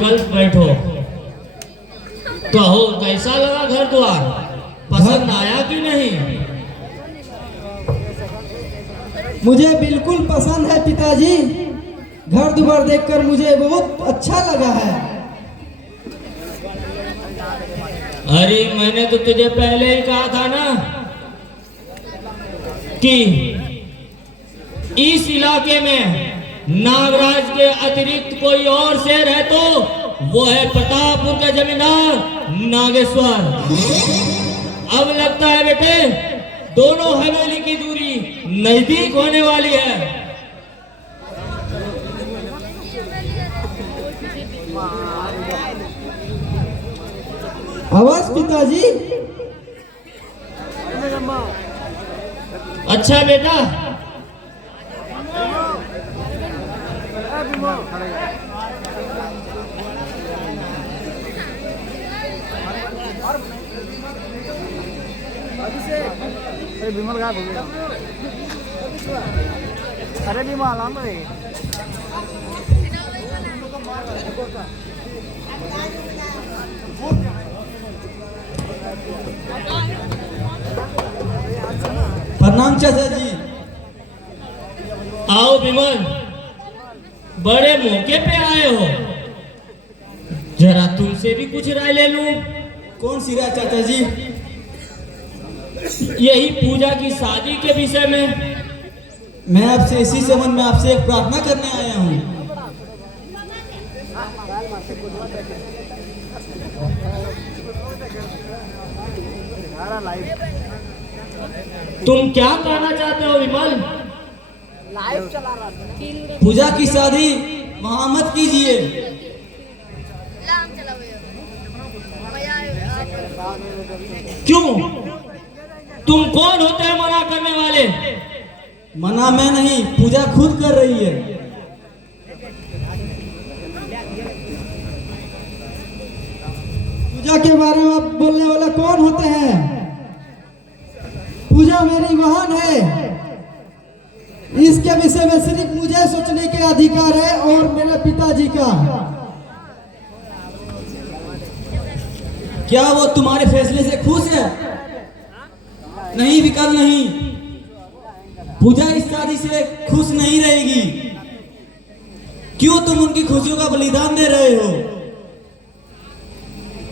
विकल्प बैठो। कहो कैसा लगा घर द्वार, पसंद आया कि नहीं? मुझे बिल्कुल पसंद है पिताजी। घर द्वार देखकर मुझे बहुत अच्छा लगा है। अरे मैंने तो तुझे पहले ही कहा था ना कि इस इलाके में नागराज के अतिरिक्त कोई और शेर है तो वो है प्रतापपुर का जमींदार नागेश्वर। अब लगता है बेटे दोनों हवेली की दूरी नजदीक होने वाली है। आवाज पिताजी। अच्छा बेटा, अरे विमल कहाँ हो गया? अरे विमल आम रे प्रणाम चाचा जी। आओ विमल, बड़े मौके पे आए हो, जरा तुमसे भी कुछ राय ले लूं। कौन सी राय चाचा जी? यही पूजा की शादी के विषय में। मैं आपसे इसी संबंध में आपसे एक प्रार्थना करने आया हूँ। तुम क्या कहना चाहते हो विमल? लाइव चला रहा था। पूजा की शादी वहाँ मत कीजिए। क्यों? तुम कौन होते हैं मना करने वाले? मना मैं नहीं, पूजा खुद कर रही है। पूजा के बारे में आप बोलने वाला कौन होते हैं? पूजा मेरी बहन है। इसके विषय में सिर्फ मुझे सोचने के अधिकार है और मेरे पिताजी का। क्या वो तुम्हारे फैसले से खुश है? नहीं विकल्प नहीं। पूजा इस शादी से खुश नहीं रहेगी। क्यों तुम उनकी खुशियों का बलिदान दे रहे हो?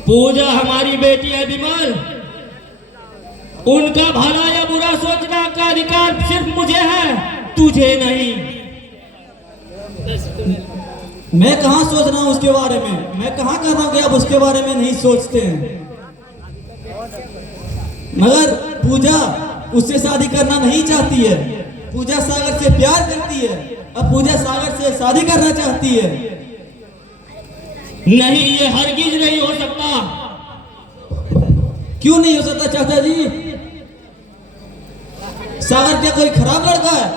पूजा हमारी बेटी है विमल, उनका भला या बुरा सोचना का अधिकार सिर्फ मुझे है, तुझे नहीं। मैं कहाँ सोच रहा हूँ उसके बारे में? मैं कहाँ कर रहा हूँ कि आप उसके बारे में नहीं सोचते हैं? मगर पूजा उससे शादी करना नहीं चाहती है। पूजा सागर से प्यार करती है। अब पूजा सागर से शादी करना चाहती है। नहीं, ये हरगिज नहीं हो सकता। क्यों नहीं हो सकता चाचा जी? सागर क्या कोई खराब लड़का है?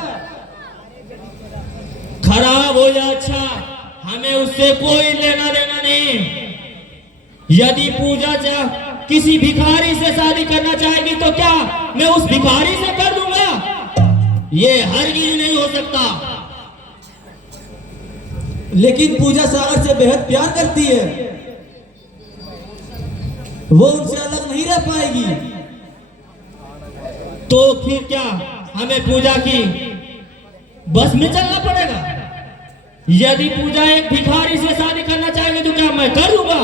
खराब हो या अच्छा, हमें उससे कोई लेना देना नहीं। यदि पूजा किसी भिखारी से शादी करना चाहेगी तो क्या मैं उस भिखारी से कर दूंगा? ये हरगिज नहीं हो सकता। लेकिन पूजा सागर से बेहद प्यार करती है। वो उनसे अलग नहीं रह पाएगी। तो फिर क्या हमें पूजा की बस में चलना पड़ेगा? यदि पूजा एक भिखारी से शादी करना चाहेगी तो क्या मैं कर दूंगा?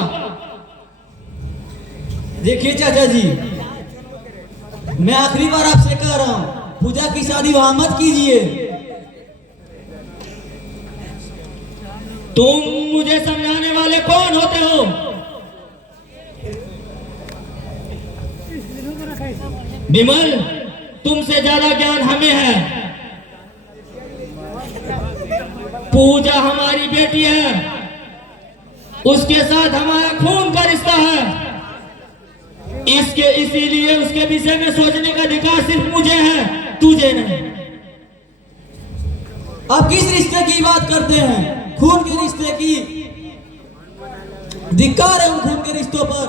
देखिए चाचा जी, मैं आखिरी बार आपसे कह रहा हूं, पूजा की शादी वहां मत कीजिए। तुम मुझे समझाने वाले कौन होते हो? विमल, तुमसे ज्यादा ज्ञान हमें है। पूजा हमारी बेटी है, उसके साथ हमारा खून का रिश्ता है। इसीलिए उसके विषय में सोचने का अधिकार सिर्फ मुझे है, तुझे नहीं। आप किस रिश्ते की बात करते हैं? खून के रिश्ते की। धिक्कार है उन खून के रिश्तों पर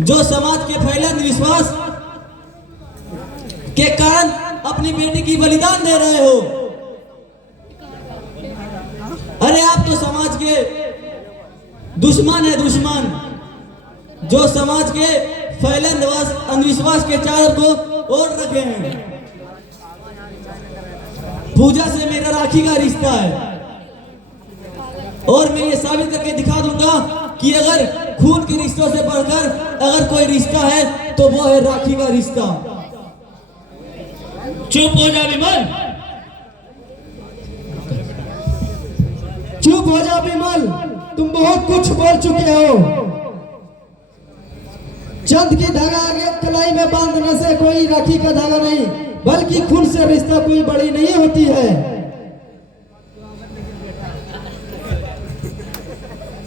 जो समाज के फैले अंधविश्वास के कारण अपनी बेटी की बलिदान दे रहे हो। अरे आप तो समाज के दुश्मन है दुश्मन, जो समाज के फैले अंधविश्वास के चादर को ओढ़ रखे हैं। पूजा से मेरा राखी का रिश्ता है और मैं ये साबित करके दिखा दूंगा कि अगर खून के रिश्तों से बढ़कर अगर कोई रिश्ता है तो वो है राखी का रिश्ता। चुप हो जा विमल, चुप हो जा विमल, तुम बहुत कुछ बोल चुके हो। चंद की धागा आगे कलाई में बांधने से कोई राखी का धागा नहीं, बल्कि खून से रिश्ता कोई बड़ी नहीं होती है।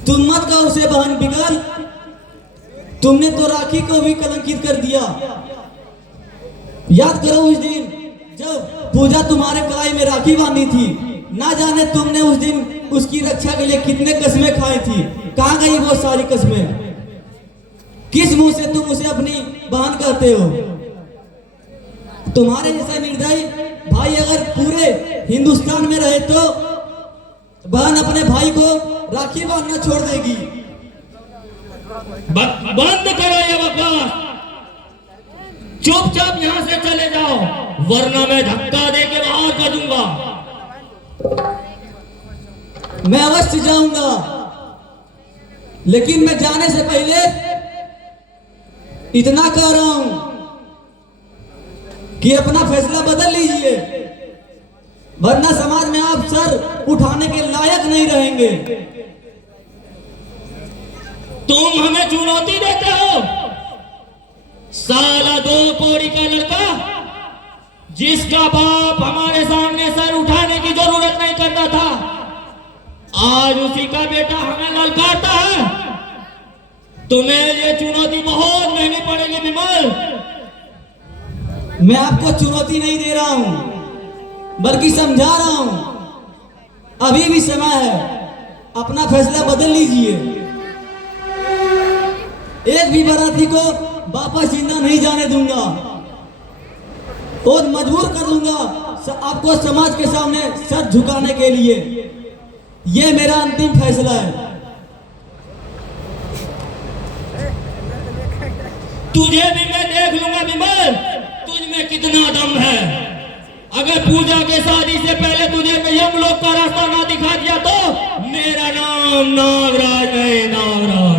तुम मत कहो उसे बहन बिगल, तुमने तो राखी को भी कलंकित कर दिया। याद करो उस दिन जब पूजा तुम्हारे कलाई में राखी बांधी थी, ना जाने तुमने उस दिन उसकी रक्षा के लिए कितने कस्में खाई थी। कहाँ गई वो सारी कस्में? किस मुंह से तुम उसे अपनी बहन कहते हो? तुम्हारे जैसा निर्दयी भाई अगर पूरे हिंदुस्तान में रहे तो बहन अपने भाई को राखी बांधना छोड़ देगी। बंद करो ये बकवास, चुपचाप यहाँ से चले जाओ, वरना मैं धक्का दे के बाहर कर दूंगा। मैं अवश्य जाऊंगा, लेकिन मैं जाने से पहले इतना कह रहा हूं कि अपना फैसला बदल लीजिए, वरना समाज में आप सर उठाने के लायक नहीं रहेंगे। तुम हमें चुनौती देते हो? साला 2 कौड़ी का लड़का जिसका बाप हमारे सामने सर उठाने की जरूरत नहीं करता था, आज उसी का बेटा हमें ललकारता है। तुम्हें ये चुनौती बहुत महंगी पड़ेगी विमल। मैं आपको चुनौती नहीं दे रहा हूं, बल्कि समझा रहा हूं। अभी भी समय है, अपना फैसला बदल लीजिए। एक भी बाराती को वापस जिंदा नहीं जाने दूंगा और मजबूर कर दूंगा आपको समाज के सामने सर झुकाने के लिए। यह मेरा अंतिम फैसला है। तुझे भी मैं देख लूंगा विमल, तुझ में कितना दम है। अगर पूजा के शादी से पहले तुझे मैं यमलोक का रास्ता ना दिखा दिया तो मेरा नाम नागराज नहीं, नागराज।